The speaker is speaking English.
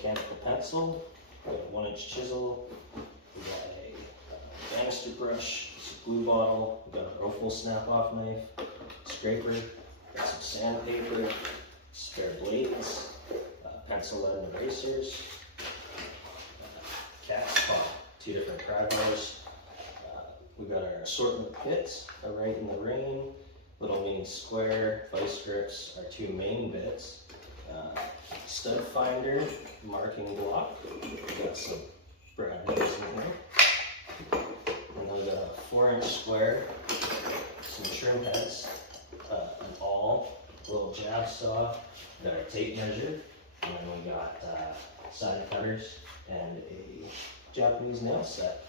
mechanical pencil, we got a 1-inch chisel, we got a banister brush, a glue bottle, we got a Rofel snap-off knife, scraper, got some sandpaper, spare blades, pencil lead and erasers, cat spot, 2 different pry bars. We got our assortment bits, a right in the ring, little mini square, vice grips, our 2 main bits, stud finder, marking block, we got some brad nails in here, and then we got a 4-inch square, some trim heads, an awl, a little jab saw, got our tape measure, and then we got side cutters and a Japanese nail set.